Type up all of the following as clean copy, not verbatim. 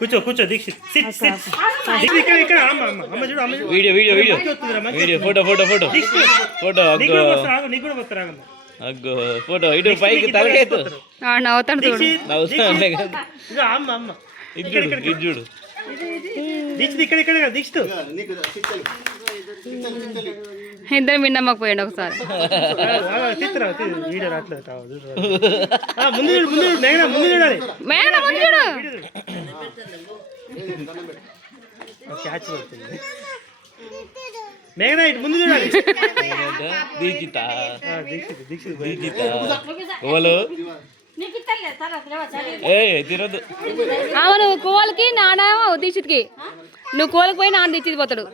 కూర్చో కూర్చో దీక్షిత్ ఇక్కడ ఇక్కడ అమ్మ అమ్మ అమ్మ చూడు అమ్మ video video video video photo photo photo photo నీకు కూడా వస్తారా అగ్గో ఫోటో ఇటు పైకి తలకేతు నవ్వుతాడు చూడు ఇదో అమ్మ అమ్మ ఇది చూడు దీక్షిత్ ఇక్కడ ఇక్కడ దీక్షిత్ ఇద్దరు మిన్నమ్మకు పోయాడు ఒకసారి వీడియో రావట్లేదు ముందు చూడు ముందు చూడు మేఘనా ముందు చూడాలి మేఘనా ముందు చూడు క్యాచ్ పడుతుంది మేఘనా ఇటు ముందు చూడాలి దీక్షిత దీక్షిత్ దీక్షిత్ దీక్షిత ఓలు ఏ తిరదు నువ్వు కోవలకి నాన్న దీక్షిత్కి నువ్వు కోవలకి పోయి నాన్న దీక్షిత్ పోతాడు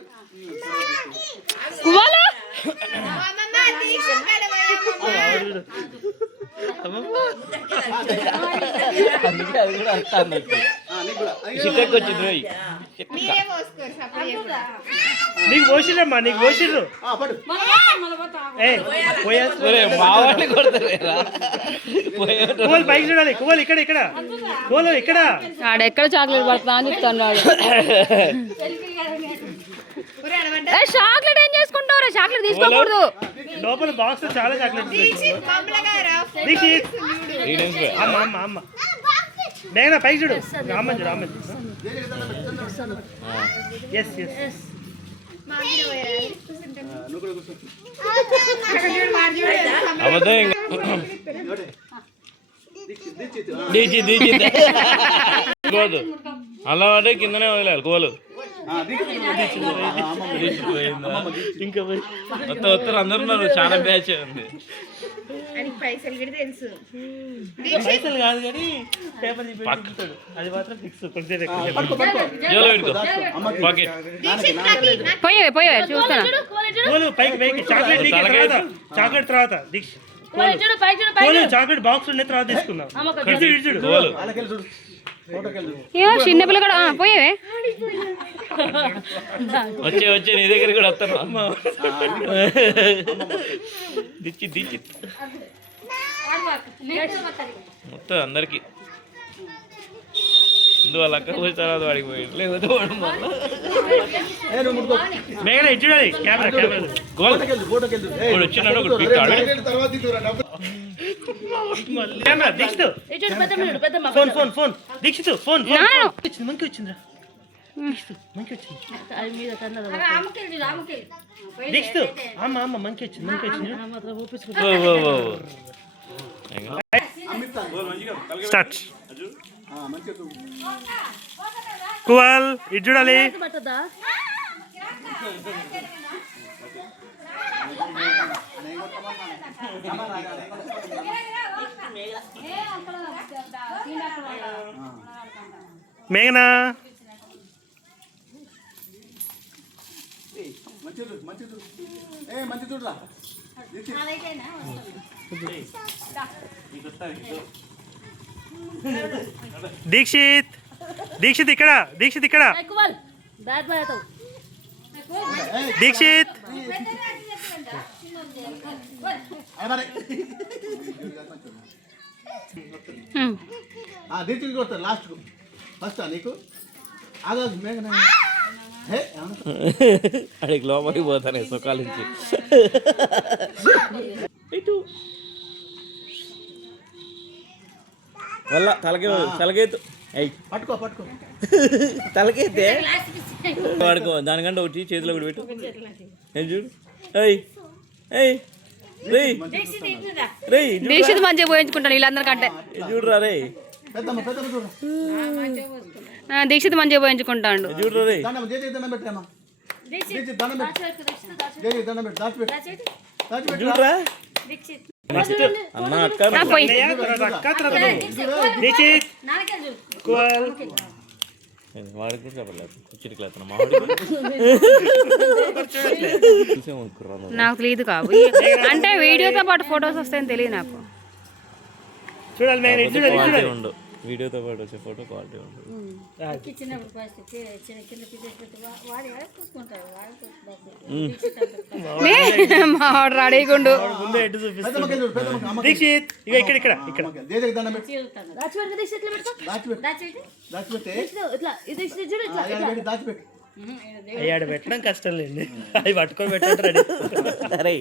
కువాలు నీకు పోసిరమ్మా నీకు పోసిర్రు కువ్వలు పైకి చూడాలి కువ్వలు ఇక్కడ ఇక్కడ కువ్వలు ఇక్కడ ఆడెక్కడ చాక్లెట్ పడుతుందా అని చెప్తాను చాక్లెట్ ఏం చేసుకుంటావు చాక్లెట్ తీసుకోకూడదు లోపల బాక్స్ లో చాలా చాక్లెట్ అమ్మ అమ్మ అమ్మ మేఘనా పైకి చూడు రామన్ చూడు రామన్ ఎస్ ఎస్ అలా వాడే కిందనే వదిలేదు కోలు ఇంకా వస్తారు అందరు ఉన్నారు చాలా బ్యాచ్ ఉంది పైసలు కాదు కానీ పేపర్ చూపిస్తాడు అది మాత్రం ఫిక్స్ పోయే చూస్తాను పైకి పైకి చాక్లెట్ చాక్లెట్ తర్వాత దీక్ష చాక్లెట్ బాక్స్ ఉండే తర్వాత తీసుకుందాం చిన్న పిల్ల కూడా పోయేవే వచ్చే వచ్చే నీ దగ్గర కూడా వస్తాను దిచ్చి దిచ్చి మొత్తం అందరికి వాళ్ళ అక్క పోయి తర్వాత వాడికి పోయి లేకపోతే వాడు మేఘనా ఇటు చూడాలి కెమెరా కెమెరా వచ్చినాడు Dikshit phone phone phone Dikshit phone monkey వచ్చిందిరా మంకి వచ్చింది దీక్షిత్ అమ్మ అమ్మ మంకి వచ్చింది మంకి వచ్చింది స్టార్ట్ కువాల్ ఇటు చూడాలి మేఘనా దీక్షిత్ దీక్షిత్ ఇక్కడ దీక్షిత్ ఇక్కడ దీక్షిత్ దీక్షిత్ కొడతారు లాస్ట్ ఫస్ట్ నీకు ఆగాదు మేఘనా అడిగి లోపలికి పోతానే సుఖాల నుంచి వల్ల తలకేతు పట్టుకో పట్టుకో తలకైతే వాడుకో దానికంటే ఒకటి చేతిలో కూడా పెట్టు ఏం చూడు దీక్షిత్ మంచిగా పోయించుకుంటాను వీళ్ళందరికంటే చూడరా రే దీక్షిత్ మంచిగా పోయించుకుంటాడు చూడరా రే చూడరా అన్న అక్క వాడికి కూడా చెప్పలేదు కుర్చీకి లేస్తున్నా నాకు తెలియదు కావు అంటే వీడియోతో పాటు ఫొటోస్ వస్తాయని తెలియదు నాకు చూడాలి ఉండు వీడియోతో పాటు వచ్చే ఫోటో క్వాలిటీ ఉంటుంది. చిన్నప్పుడు పరిస్థితి చిన్న కింద పిచ్చేసి వాడు ఎలా చూసుకుంటాడు మావాడు రెడీగుండు. ముందే ఎటు చూపిస్తుంది. పెద్దమ్మకి చూడు, పెద్దమ్మకి, అమ్మకి. దీక్షిత్ ఇక ఇక్కడ ఇక్కడ ఇక్కడ అమ్మకి. దేశకి దండం పెట్టు. దాచిపెట్టి దాచిపెట్టు. దాచిపెట్టి దాచిపెట్టే. ఇట్లా ఇది చూడు ఇట్లా పెట్టి దాచిపెట్టు. అయ్యాడు పెట్టడం కష్టం లేండి, అవి పట్టుకొని పెట్టండి రెడీ. అరే